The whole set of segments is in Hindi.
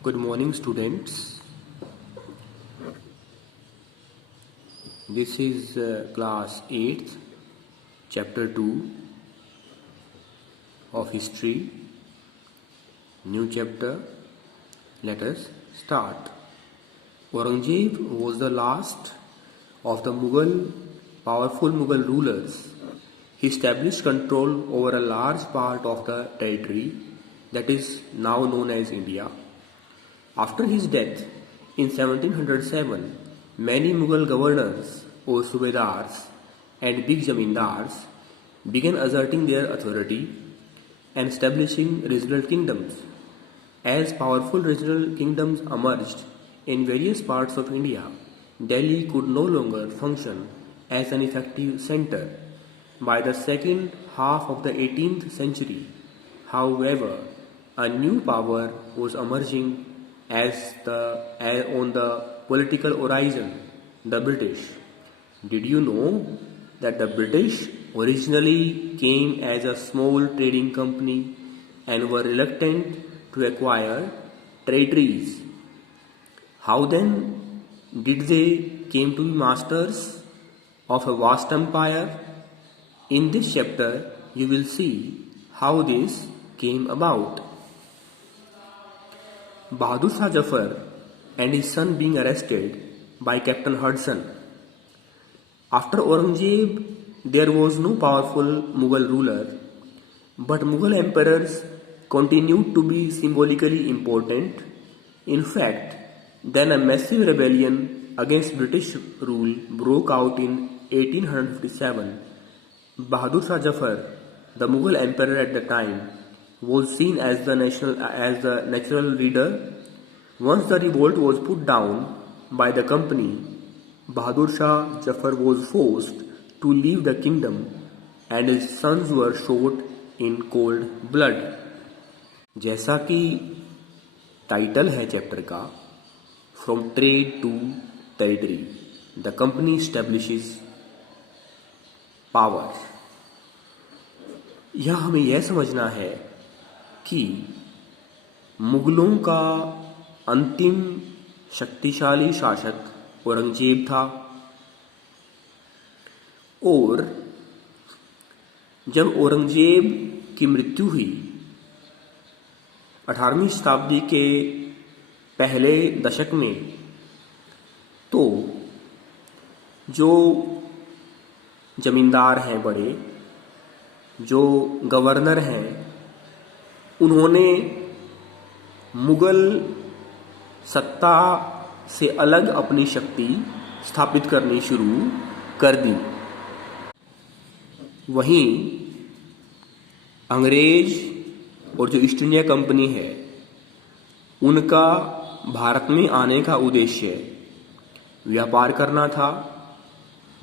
Good morning, students. This is class 8th, chapter 2 of history. New chapter. Let us start. Aurangzeb was the last of the powerful Mughal rulers. He established control over a large part of the territory that is now known as India. After his death in 1707, many Mughal governors or subedars and big zamindars began asserting their authority and establishing regional kingdoms. As powerful regional kingdoms emerged in various parts of India, Delhi could no longer function as an effective center. By the second half of the 18th century, however, a new power was emerging on the political horizon, the British. Did you know that the British originally came as a small trading company and were reluctant to acquire territories? How then did they came to be masters of a vast empire? In this chapter, you will see how this came about. Bahadur Shah Jafar and his son being arrested by Captain Hudson. After Aurangzeb, there was no powerful Mughal ruler, but Mughal emperors continued to be symbolically important. In fact, then a massive rebellion against British rule broke out in 1857. Bahadur Shah Jafar, the Mughal emperor at the time, was seen as the natural leader. Once the revolt was put down by the company, Bahadur Shah Jafar was forced to leave the kingdom and his sons were shot in cold blood. जैसा कि टाइटल है चैप्टर का, from trade to territory, the company establishes power. यह हमें यह समझना है कि मुगलों का अंतिम शक्तिशाली शासक औरंगजेब था और जब औरंगजेब की मृत्यु हुई 18वीं शताब्दी के पहले दशक में, तो जो जमींदार हैं बड़े, जो गवर्नर हैं, उन्होंने मुगल सत्ता से अलग अपनी शक्ति स्थापित करनी शुरू कर दी. वहीं अंग्रेज और जो ईस्ट इंडिया कंपनी है, उनका भारत में आने का उद्देश्य व्यापार करना था,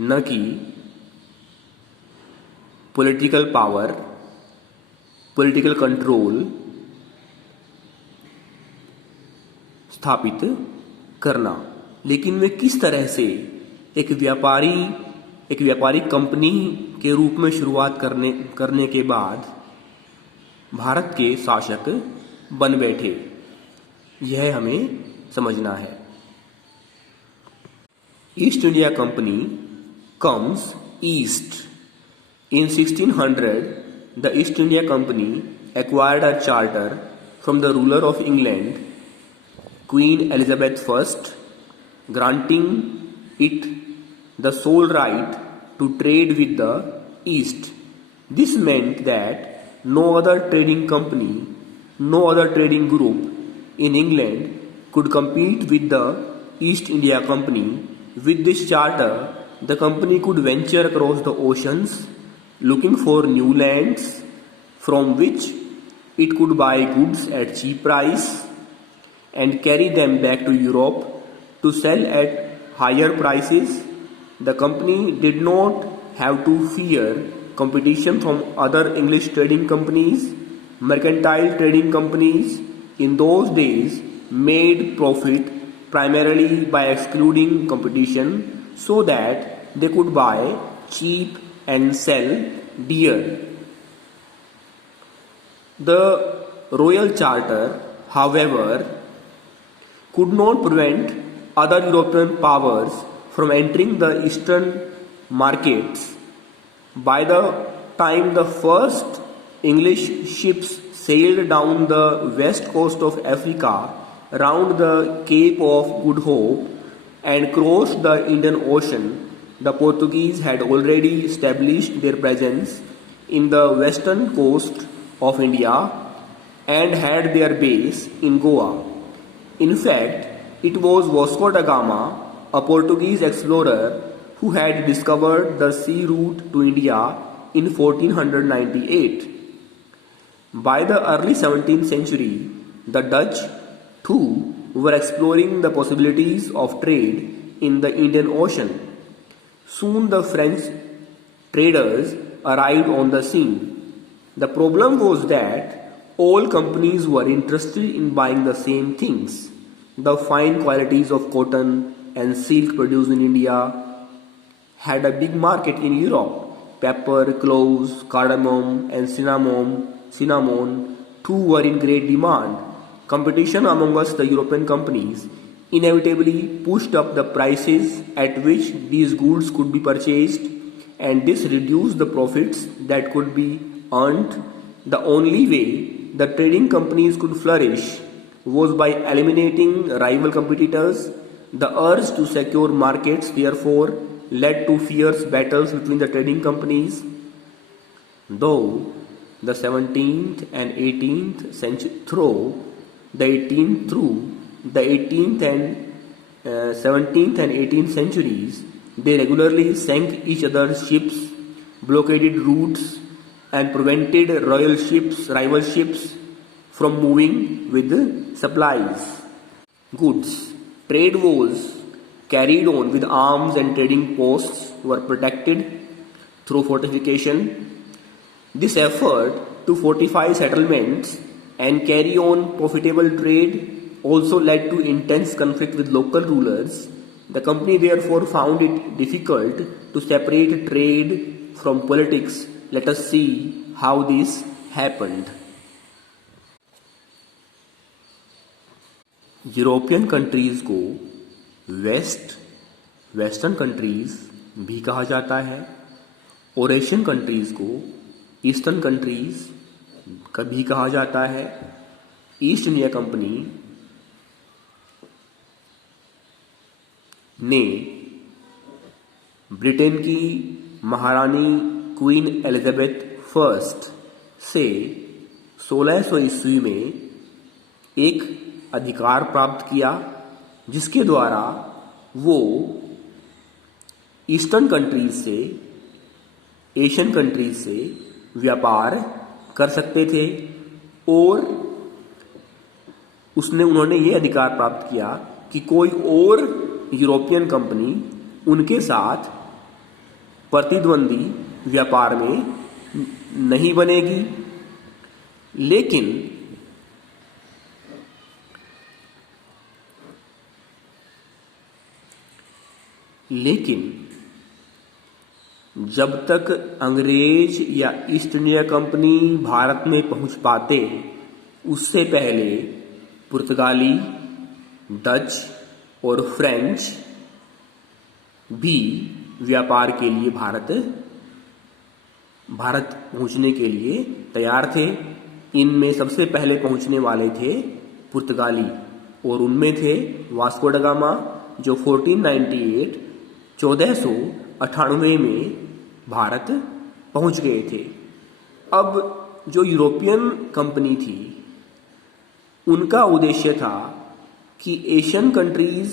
न कि पॉलिटिकल पावर, पॉलिटिकल कंट्रोल स्थापित करना. लेकिन वे किस तरह से एक व्यापारी कंपनी के रूप में शुरुआत करने के बाद भारत के शासक बन बैठे, यह हमें समझना है. East India company comes east. In 1600, the East India Company acquired a charter from the ruler of England, Queen Elizabeth I, granting it the sole right to trade with the East. This meant that no other trading company, no other trading group in England could compete with the East India Company. With this charter, the company could venture across the oceans looking for new lands from which it could buy goods at cheap price and carry them back to Europe to sell at higher prices. The company did not have to fear competition from other English trading companies. Mercantile trading companies in those days made profit primarily by excluding competition so that they could buy cheap and sell dear. The royal charter, however, could not prevent other European powers from entering the eastern markets. By the time the first English ships sailed down the west coast of Africa round the Cape of Good Hope and crossed the Indian Ocean, the Portuguese had already established their presence in the western coast of India and had their base in Goa. In fact, it was Vasco da Gama, a Portuguese explorer, who had discovered the sea route to India in 1498. By the early 17th century, the Dutch, too, were exploring the possibilities of trade in the Indian Ocean. Soon the French traders arrived on the scene. The problem was that all companies were interested in buying the same things. The fine qualities of cotton and silk produced in India had a big market in Europe. Pepper, cloves, cardamom, and cinnamon too were in great demand. Competition amongst the European companies inevitably pushed up the prices at which these goods could be purchased, and this reduced the profits that could be earned. The only way the trading companies could flourish was by eliminating rival competitors. The urge to secure markets, therefore, led to fierce battles between the trading companies. Though the 17th and 18th century the 18th and 17th and 18th centuries, they regularly sank each other's ships, blockaded routes, and prevented rival ships from moving with supplies. Goods. Trade was carried on with arms, and trading posts were protected through fortification. This effort to fortify settlements and carry on profitable trade also led to intense conflict with local rulers. The company therefore found it difficult to separate trade from politics. Let us see how this happened. European countries को वेस्टर्न कंट्रीज़ भी कहा जाता है और एशियन कंट्रीज़ को ईस्टर्न कंट्रीज़ भी कहा जाता है। ईस्ट इंडिया कंपनी ने ब्रिटेन की महारानी क्वीन एलिजाबेथ फर्स्ट से 1600 ईस्वी में एक अधिकार प्राप्त किया, जिसके द्वारा वो ईस्टर्न कंट्रीज से एशियन कंट्रीज से व्यापार कर सकते थे। और उन्होंने ये अधिकार प्राप्त किया कि कोई और यूरोपियन कंपनी उनके साथ प्रतिद्वंदी व्यापार में नहीं बनेगी। लेकिन जब तक अंग्रेज या ईस्ट इंडिया कंपनी भारत में पहुंच पाते, उससे पहले पुर्तगाली, डच और फ्रेंच भी व्यापार के लिए भारत पहुंचने के लिए तैयार थे। इनमें सबसे पहले पहुंचने वाले थे पुर्तगाली, और उनमें थे वास्को ड गामा, जो 1498 में भारत पहुंच गए थे। अब जो यूरोपियन कंपनी थी, उनका उद्देश्य था कि एशियन कंट्रीज,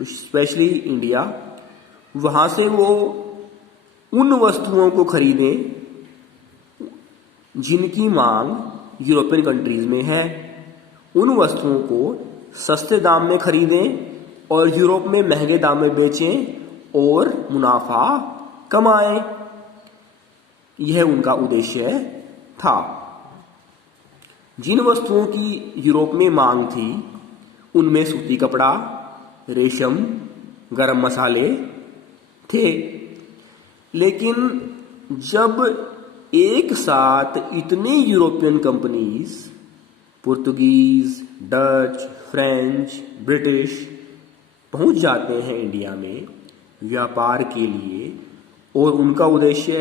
स्पेशली इंडिया, वहाँ से वो उन वस्तुओं को खरीदें जिनकी मांग यूरोपियन कंट्रीज में है, उन वस्तुओं को सस्ते दाम में खरीदें और यूरोप में महंगे दाम में बेचें और मुनाफा कमाएं। यह उनका उद्देश्य था। जिन वस्तुओं की यूरोप में मांग थी, उनमें सूती कपड़ा, रेशम, गरम मसाले थे। लेकिन जब एक साथ इतने European companies, Portuguese, Dutch, French, British पहुंच जाते हैं इंडिया में व्यापार के लिए और उनका उद्देश्य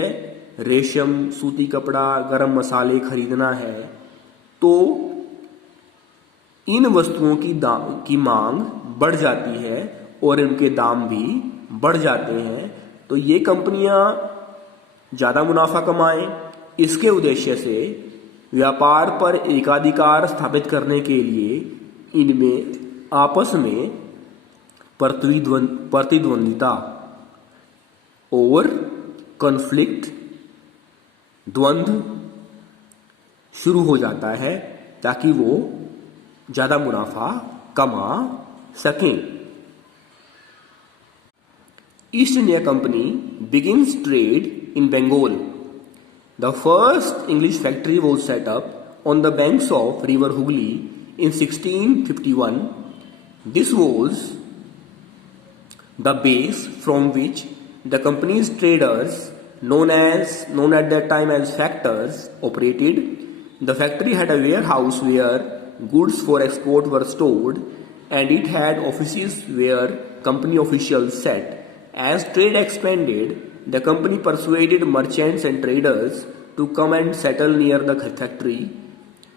रेशम, सूती कपड़ा, गरम मसाले खरीदना है, तो इन वस्तुओं की मांग बढ़ जाती है और इनके दाम भी बढ़ जाते हैं। तो ये कंपनियां ज़्यादा मुनाफा कमाएं, इसके उद्देश्य से व्यापार पर एकाधिकार स्थापित करने के लिए इनमें आपस में प्रतिद्वंदिता और कॉन्फ्लिक्ट, द्वंद्व शुरू हो जाता है ताकि वो ज़्यादा मुनाफा कमा सकें। East India company begins trade in Bengal. The first English factory was set up on the banks of River Hooghly in 1651. This was the base from which the company's traders, known at that time as factors, operated. The factory had a warehouse where goods for export were stored, and it had offices where company officials sat. As trade expanded, the company persuaded merchants and traders to come and settle near the factory.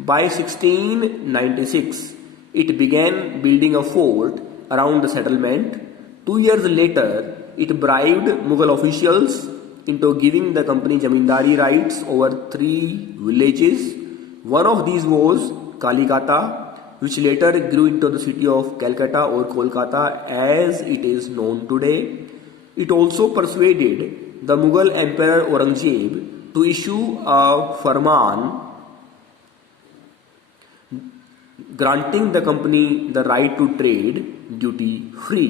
By 1696, it began building a fort around the settlement. 2 years later, it bribed Mughal officials into giving the company zamindari rights over 3 villages. One of these was Kalikata, which later grew into the city of Calcutta or Kolkata as it is known today. It also persuaded the Mughal Emperor Aurangzeb to issue a farman granting the company the right to trade duty free.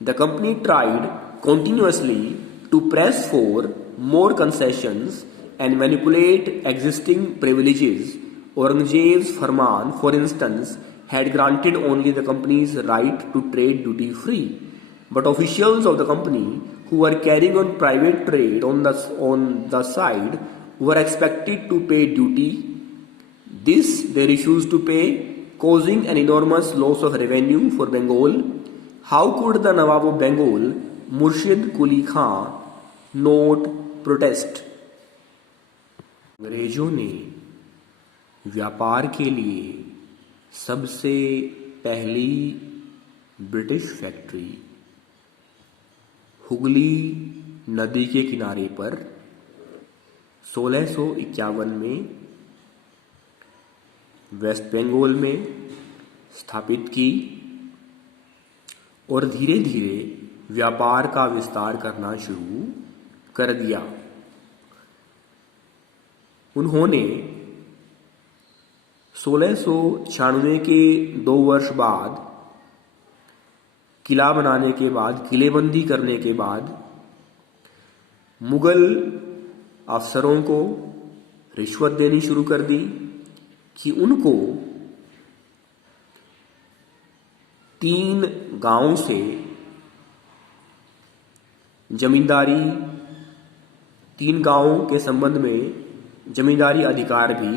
The company tried continuously to press for more concessions and manipulate existing privileges. Aurangzeb's farman, for instance, had granted only the company's right to trade duty free. But officials of the company who were carrying on private trade on the side were expected to pay duty. This they refused to pay, causing an enormous loss of revenue for Bengal. How could the Nawab of Bengal, Murshid Quli Khan, not protest? अंग्रेजों ने व्यापार के लिए सबसे पहली ब्रिटिश फैक्ट्री हुगली नदी के किनारे पर 1651 में वेस्ट बंगाल में स्थापित की और धीरे धीरे व्यापार का विस्तार करना शुरू कर दिया। उन्होंने 1696 के 2 वर्ष बाद किला बनाने के बाद, किलेबंदी करने के बाद मुगल अफसरों को रिश्वत देनी शुरू कर दी कि उनको 3 गांवों से जमींदारी, 3 गांवों के संबंध में जमींदारी अधिकार भी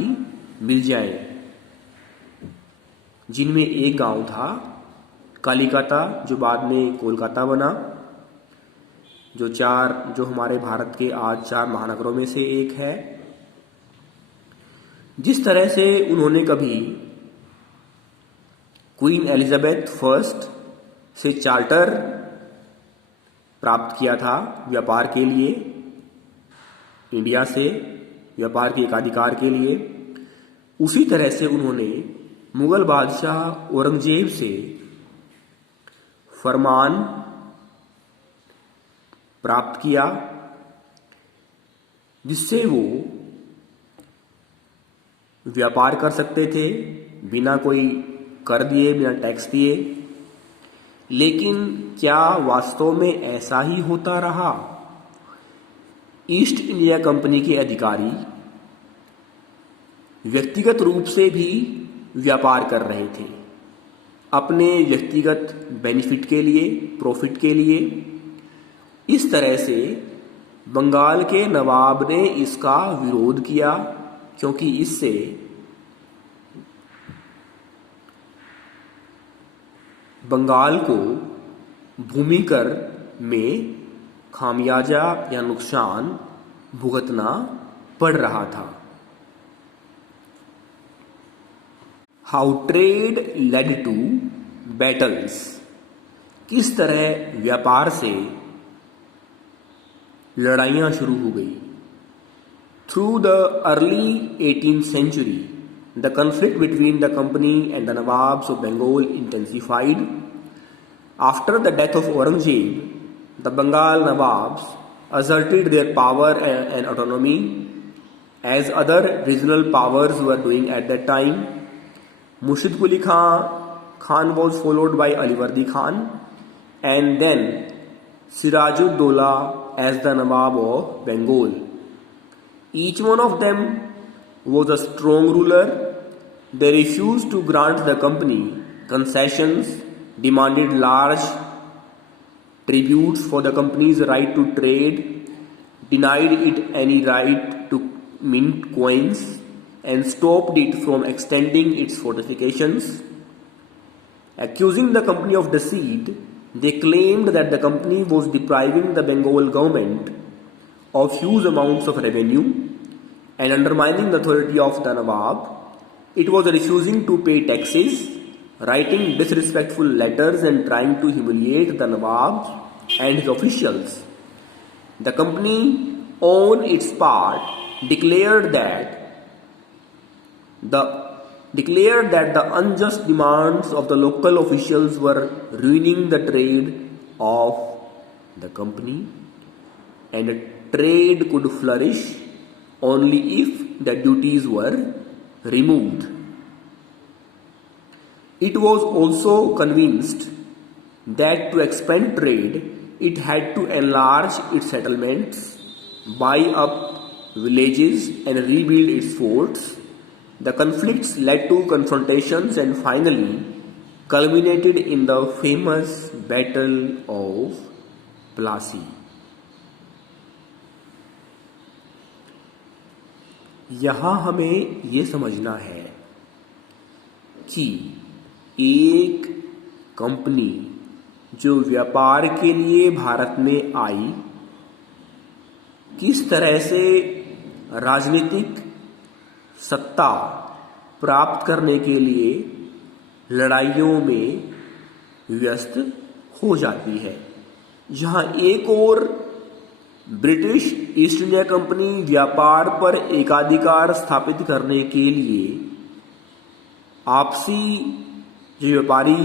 मिल जाए, जिनमें एक गांव था कालिकाता जो बाद में कोलकाता बना, जो हमारे भारत के आज 4 महानगरों में से एक है। जिस तरह से उन्होंने कभी क्वीन एलिजाबेथ फर्स्ट से चार्टर प्राप्त किया था व्यापार के लिए, इंडिया से व्यापार के एकाधिकार के लिए, उसी तरह से उन्होंने मुगल बादशाह औरंगजेब से फरमान प्राप्त किया, जिससे वो व्यापार कर सकते थे बिना कोई कर दिए, बिना टैक्स दिए। लेकिन क्या वास्तव में ऐसा ही होता रहा? ईस्ट इंडिया कंपनी के अधिकारी व्यक्तिगत रूप से भी व्यापार कर रहे थे, अपने व्यक्तिगत बेनिफिट के लिए, प्रॉफिट के लिए। इस तरह से बंगाल के नवाब ने इसका विरोध किया, क्योंकि इससे बंगाल को भूमि कर में खामियाजा या नुकसान भुगतना पड़ रहा था। How trade led to battles, किस तरह व्यापार से लड़ाइयाँ शुरू हो गई। Through the early 18th century, the conflict between the company and the Nawabs of Bengal intensified. After the death of Aurangzeb, the Bengal Nawabs asserted their power and autonomy as other regional powers were doing at that time. Murshid Quli Khan was followed by Alivardi Khan and then Sirajud-Dowla as the Nawab of Bengal. Each one of them was a strong ruler. They refused to grant the company concessions, demanded large tributes for the company's right to trade, denied it any right to mint coins, and stopped it from extending its fortifications. Accusing the company of deceit, they claimed that the company was depriving the Bengal government of huge amounts of revenue and undermining the authority of the Nawab. It was refusing to pay taxes, writing disrespectful letters and trying to humiliate the Nawab and his officials. The company, on its part, declared that the unjust demands of the local officials were ruining the trade of the company, and the trade could flourish only if the duties were removed. It was also convinced that to expand trade, it had to enlarge its settlements, buy up villages, and rebuild its forts. The conflicts led to confrontations and finally culminated in the famous Battle of Plassey. यहाँ हमें ये समझना है कि एक कंपनी जो व्यापार के लिए भारत में आई, किस तरह से राजनीतिक सत्ता प्राप्त करने के लिए लड़ाइयों में व्यस्त हो जाती है। जहां एक और ब्रिटिश ईस्ट इंडिया कंपनी व्यापार पर एकाधिकार स्थापित करने के लिए आपसी जो व्यापारी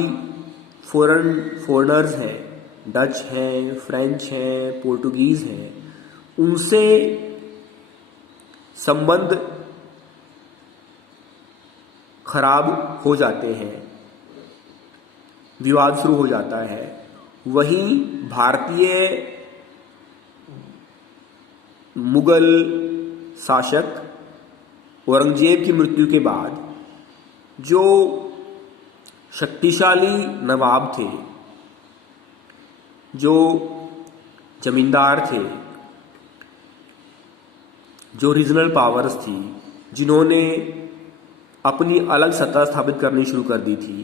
फॉरेनर्स हैं, डच हैं, फ्रेंच हैं, पोर्टुगीज हैं, उनसे संबंध खराब हो जाते हैं, विवाद शुरू हो जाता है। वहीं भारतीय मुगल शासक औरंगजेब की मृत्यु के बाद जो शक्तिशाली नवाब थे, जो जमींदार थे, जो रीजनल पावर्स थी, जिन्होंने अपनी अलग सत्ता स्थापित करनी शुरू कर दी थी,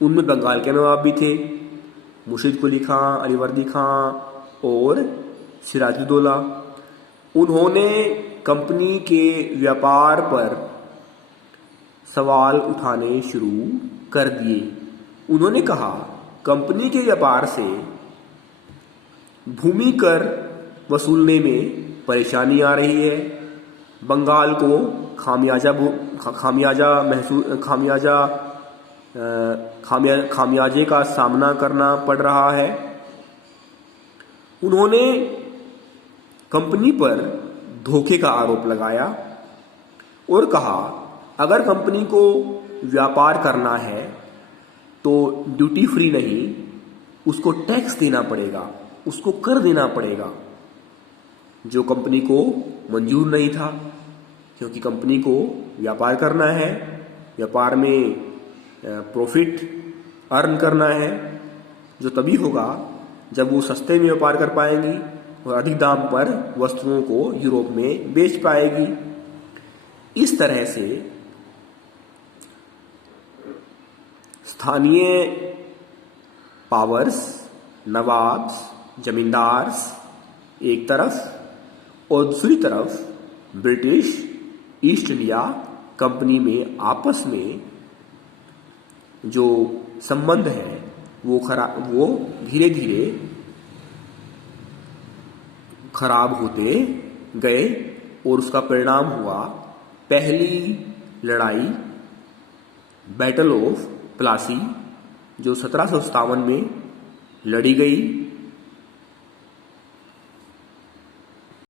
उनमें बंगाल के नवाब भी थे, मुर्शिद कुली खां, अलीवर्दी खां और सिराजुद्दौला। उन्होंने कंपनी के व्यापार पर सवाल उठाने शुरू कर दिए। उन्होंने कहा, कंपनी के व्यापार से भूमि कर वसूलने में परेशानी आ रही है, बंगाल को खामियाजे का सामना करना पड़ रहा है। उन्होंने कंपनी पर धोखे का आरोप लगाया और कहा, अगर कंपनी को व्यापार करना है तो ड्यूटी फ्री नहीं, उसको टैक्स देना पड़ेगा, उसको कर देना पड़ेगा, जो कंपनी को मंजूर नहीं था। क्योंकि कंपनी को व्यापार करना है, व्यापार में प्रॉफिट अर्न करना है, जो तभी होगा जब वो सस्ते में व्यापार कर पाएंगी और अधिक दाम पर वस्तुओं को यूरोप में बेच पाएगी। इस तरह से स्थानीय पावर्स, नवाब्स, जमींदार्स एक तरफ और दूसरी तरफ ब्रिटिश ईस्ट इंडिया कंपनी में आपस में जो संबंध है वो धीरे धीरे खराब होते गए और उसका परिणाम हुआ पहली लड़ाई बैटल ऑफ प्लासी जो 1757 में लड़ी गई